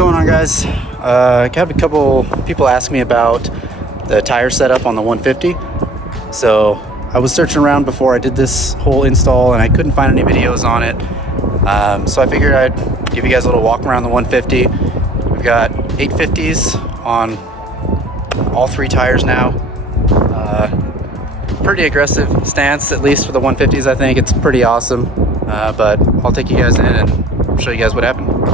going on, guys? I have a couple people ask me about the tire setup on the 150. So I was searching around before I did this whole install and I couldn't find any videos on it. So I figured I'd give you guys a little walk around the 150. We've got 850s on all three tires now. Pretty aggressive stance, at least for the 150s. I think it's pretty awesome. But I'll take you guys in and show you guys what happened.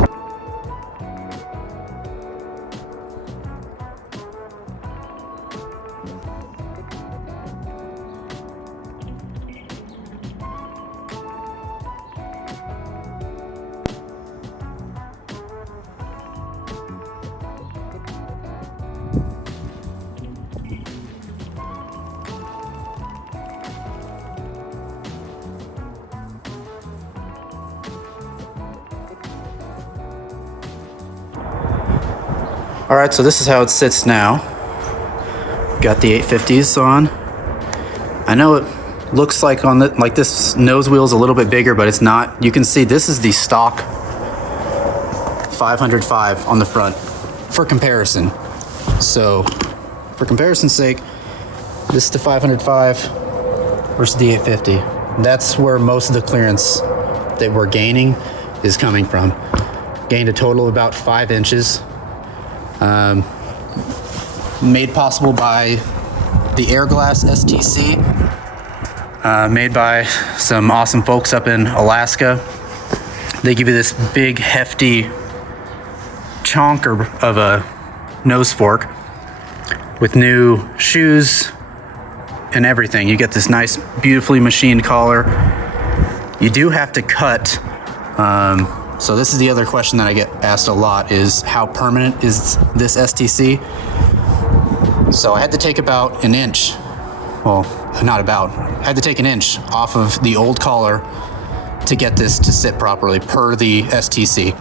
All right, so this is how it sits now. Got the 850s on. I know it looks like on the this nose wheel is a little bit bigger, but it's not. You can see this is the stock 505 on the front for comparison. So for comparison's sake, this is the 505 versus the 850. That's where most of the clearance that we're gaining is coming from. Gained a total of about 5 inches. Made possible by the Airglas STC, made by some awesome folks up in Alaska. They give you this big hefty chonker of a nose fork with new shoes and everything. You get this nice beautifully machined collar. You do have to cut. So this is the other question that I get asked a lot, is how permanent is this STC? So I had to take about an inch, well, not about, I had to take an inch off of the old collar to get this to sit properly per the STC.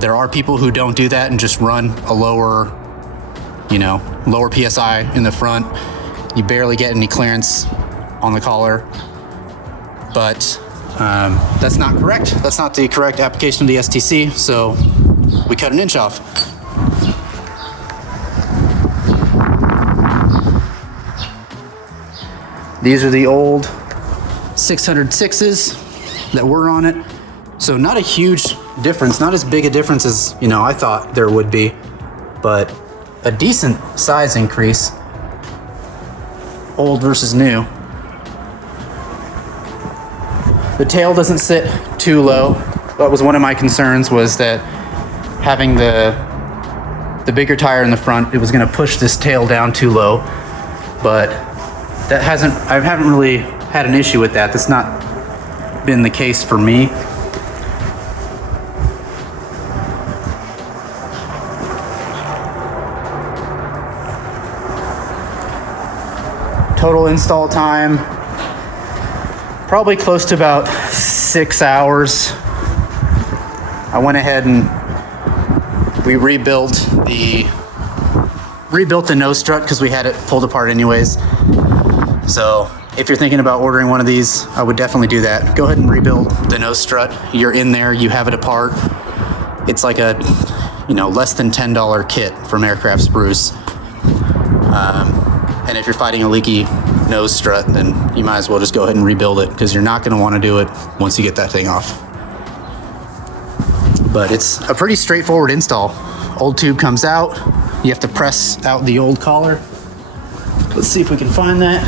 There are people who don't do that and just run a lower PSI in the front. You barely get any clearance on the collar, but that's not correct. That's not the correct application of the STC, so we cut an inch off. These are the old 606s that were on it. So not a huge difference, not as big a difference as, I thought there would be, but a decent size increase, old versus new. The tail doesn't sit too low. That was one of my concerns, was that having the bigger tire in the front, it was gonna push this tail down too low, but I haven't really had an issue with that. That's not been the case for me. Total install time, probably close to about 6 hours. I went ahead and we rebuilt the nose strut because we had it pulled apart anyways. So if you're thinking about ordering one of these, I would definitely do that. Go ahead and rebuild the nose strut. You're in there, you have it apart. It's like a, less than $10 kit from Aircraft Spruce. And if you're fighting a leaky nose strut, then you might as well just go ahead and rebuild it, because you're not going to want to do it once you get that thing off. But it's a pretty straightforward install. Old tube comes out. You have to press out the old collar. Let's see if we can find that.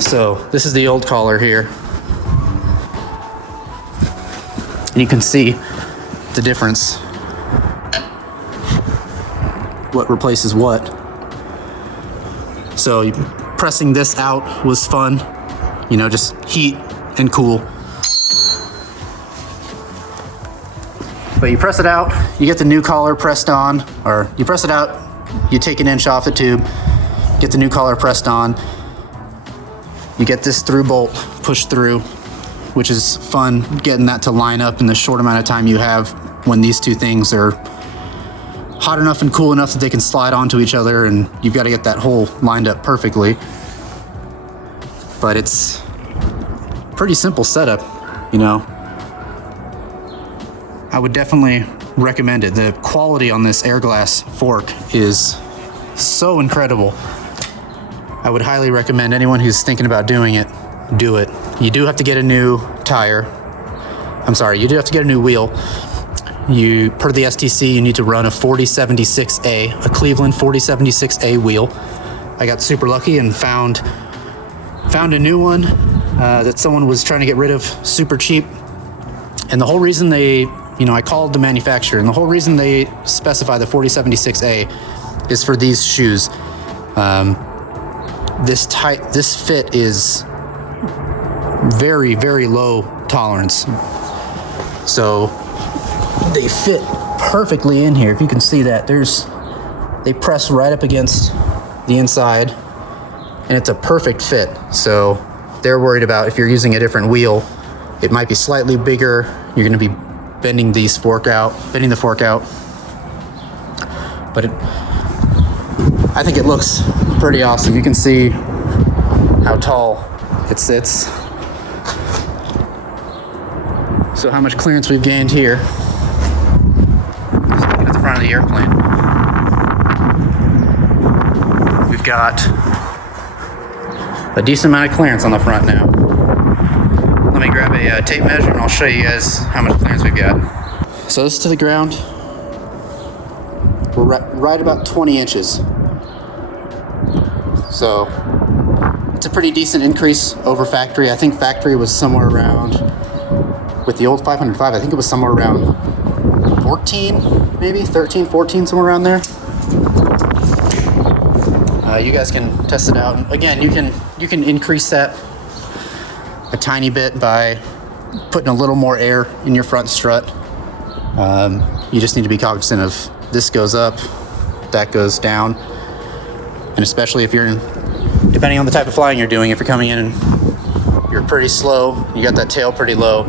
So this is the old collar here. And you can see the difference. What replaces what. So pressing this out was fun, just heat and cool. But you press it out, you get the new collar pressed on, or you press it out, you take an inch off the tube, get the new collar pressed on. You get this through bolt pushed through, which is fun, getting that to line up in the short amount of time you have when these two things are hot enough and cool enough that they can slide onto each other, and you've got to get that hole lined up perfectly. But it's pretty simple setup, I would definitely recommend it. The quality on this Airglass fork is so incredible. I would highly recommend anyone who's thinking about doing it, do it. You do have to get a new tire. I'm sorry, you do have to get a new wheel. Per the STC, you need to run a 4076A, a Cleveland 4076A wheel. I got super lucky and found a new one that someone was trying to get rid of super cheap. And the whole reason I called the manufacturer, and the whole reason they specify the 4076A is for these shoes. This fit is very, very low tolerance. So they fit perfectly in here. If you can see that, they press right up against the inside, and it's a perfect fit. So they're worried about if you're using a different wheel, it might be slightly bigger. You're going to be bending the fork out. But I think it looks pretty awesome. You can see how tall it sits. So how much clearance we've gained here. Just looking at the front of the airplane. We've got a decent amount of clearance on the front now. Let me grab a tape measure and I'll show you guys how much clearance we've got. So this is to the ground. We're right about 20 inches. So it's a pretty decent increase over factory. I think factory was somewhere around, with the old 505, I think it was somewhere around 14, maybe 13, 14, somewhere around there. You guys can test it out. Again, you can increase that a tiny bit by putting a little more air in your front strut. You just need to be cognizant of this goes up, that goes down, and especially if you're depending on the type of flying you're doing, if you're coming in and you're pretty slow, you got that tail pretty low,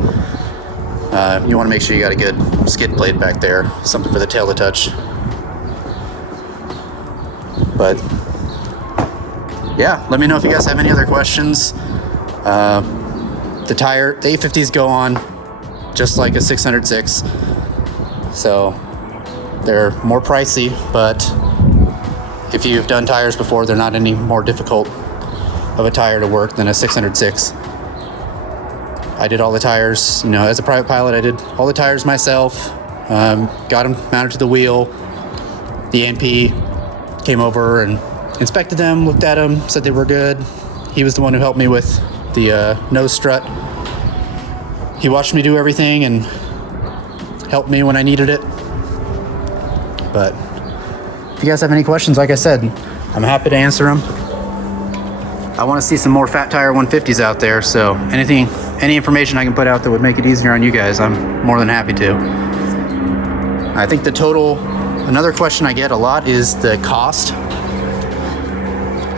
you want to make sure you got a good skid plate back there, something for the tail to touch. But yeah, let me know if you guys have any other questions. The A50s go on just like a 606, so they're more pricey, but if you've done tires before, they're not any more difficult of a tire to work than a 606. I did all the tires, as a private pilot, I did all the tires myself, got them mounted to the wheel. The AMP came over and inspected them, looked at them, said they were good. He was the one who helped me with the nose strut. He watched me do everything and helped me when I needed it. But if you guys have any questions, like I said, I'm happy to answer them. I want to see some more fat tire 150s out there, so any information I can put out that would make it easier on you guys, I'm more than happy to. I think another question I get a lot is the cost.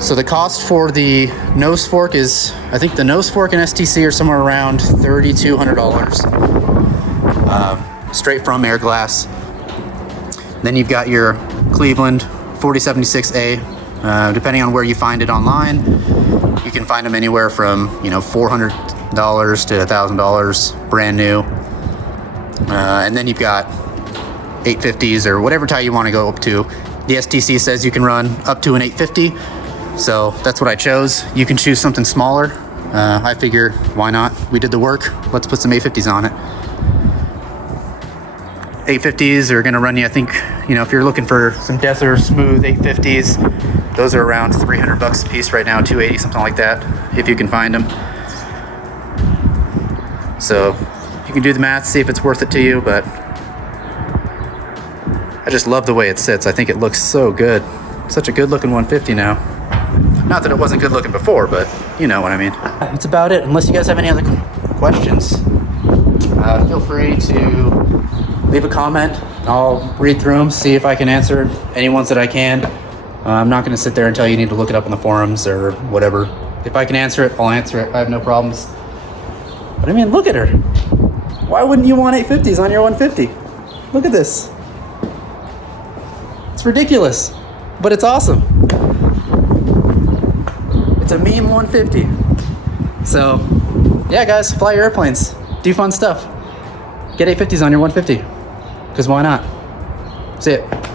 So the cost for the nose fork is, I think the nose fork and STC are somewhere around $3,200, straight from Airglass. Then you've got your Cleveland 4076A. Depending on where you find it online, you can find them anywhere from $400 to $1,000 brand new. And then you've got 850s or whatever tire you want to go up to. The STC says you can run up to an 850. So that's what I chose. You can choose something smaller. I figured, why not? We did the work. Let's put some 850s on it. 850s are going to run you, I think, if you're looking for some desert smooth 850s, those are around $300 a piece right now, $280, something like that, if you can find them. So you can do the math, see if it's worth it to you, but I just love the way it sits. I think it looks so good. Such a good looking 150 now. Not that it wasn't good looking before, but you know what I mean. That's about it. Unless you guys have any other questions, feel free to leave a comment. I'll read through them, see if I can answer any ones that I can. I'm not going to sit there and tell you need to look it up on the forums or whatever. If I can answer it, I'll answer it. I have no problems. But I mean, look at her. Why wouldn't you want 850s on your 150? Look at this. It's ridiculous, but it's awesome. It's a meme 150. So, yeah, guys, fly your airplanes. Do fun stuff. Get 850s on your 150. because why not? See it.